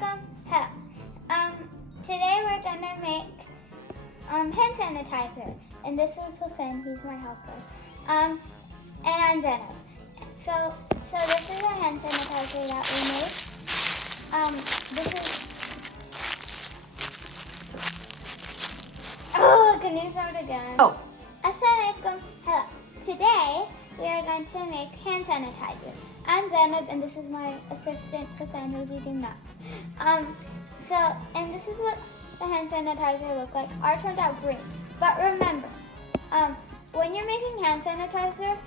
Assalamualaikum. Hello. Today we're gonna make hand sanitizer, and this is Hussein. He's my helper. And I'm Zainab. So this is a hand sanitizer that we made. This is. Oh, can you throw it again? Oh. Assalamualaikum. Hello. Today we are going to make hand sanitizer. I'm Zainab, and this is my assistant Hussein, who's eating nuts. And this is what the hand sanitizer looks like. Ours turned out green. But remember, when you're making hand sanitizer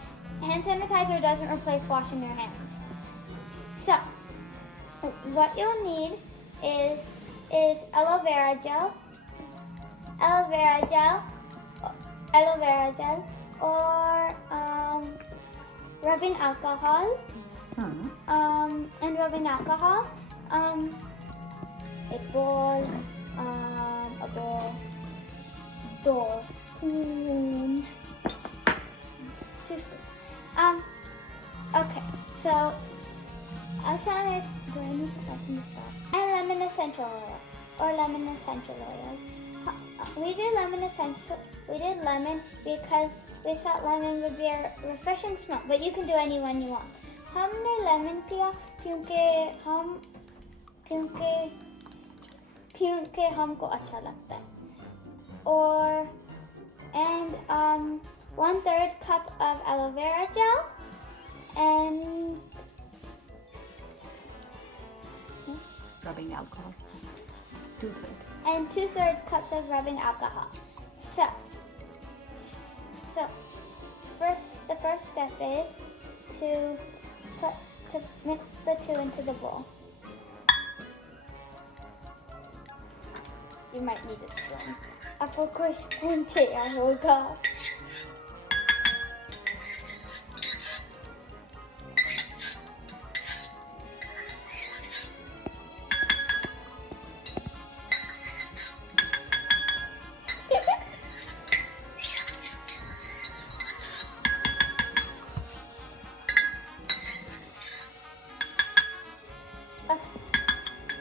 doesn't replace washing your hands. So, what you'll need is aloevera gel, or rubbing alcohol, and rubbing alcohol, a bowl, two spoons. Okay, so I started, do I need to open this up? And lemon essential oil, We did lemon because we thought lemon would be a refreshing smell, but you can do any one you want. हमने lemon किया क्योंकि हमको अच्छा लगता है. And 1/3 cup of aloe vera gel and Rubbing alcohol. 2/3. And 2/3 cups of rubbing alcohol. So the first step is to mix the two into the bowl. You might need a spoon. आपको कोई spoon चाहिए होगा.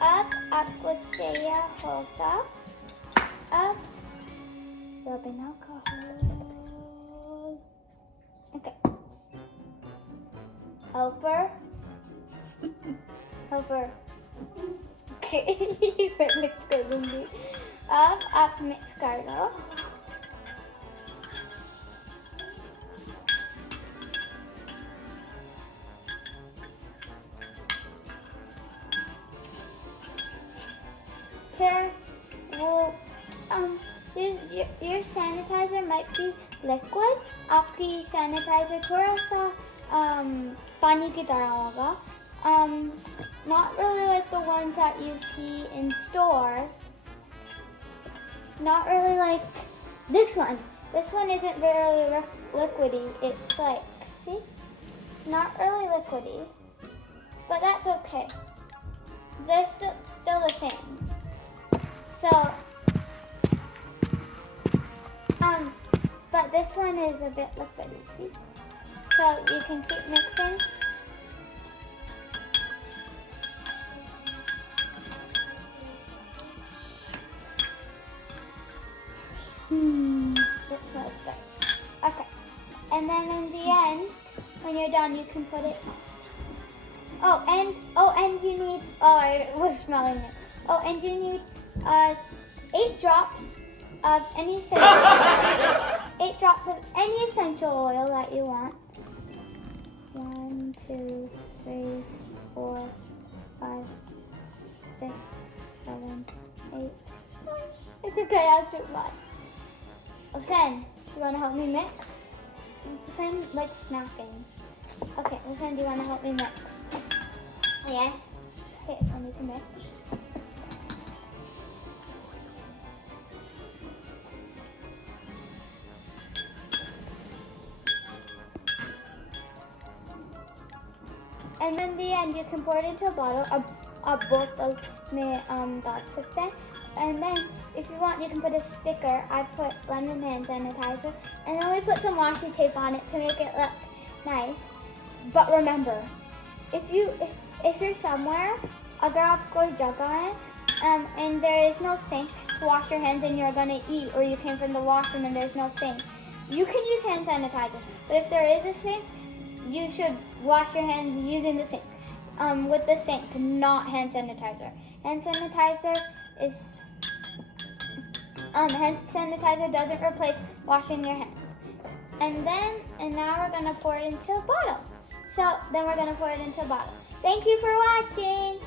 अब आपको चाहिए होगा rubbing alcohol. Okay. Helper. Okay. फिर mix कर दूँगी. अब आप mix कर लो. Here, your sanitizer might be liquid. आपकी sanitizer थोड़ा सा पानी की तरह होगा. Not really like the ones that you see in stores. Not really like this one. This one isn't very liquidy. It's like, see? Not really liquidy. But that's okay. They're still the same. So, but this one is a bit liquidy, see? So you can keep mixing. That smells good. Okay. And then in the end, when you're done, you can put it. And you need, I was smelling it. And you need 8 drops of any essential oil that you want. 1, 2, 3, 4, 5, 6, 7, 8. It's okay, I'll do mine. Hussein, you want to help me mix? Hussein likes snacking. Okay, Hussein, do you want to help me mix? Yes. Okay, so I need to mix. And in the end, you can pour it into a bottle. A bottle में डाल सकते हैं. And then, if you want, you can put a sticker. I put lemon hand sanitizer, and then we put some washi tape on it to make it look nice. But remember, if you're somewhere अगर आप कोई जगह है and there is no sink to wash your hands and you're gonna eat, or you came from the washroom and there's no sink, you can use hand sanitizer. But if there is a sink, you should wash your hands using the sink. With the sink, not hand sanitizer. Hand sanitizer doesn't replace washing your hands. And now we're gonna pour it into a bottle. So then we're gonna pour it into a bottle. Thank you for watching.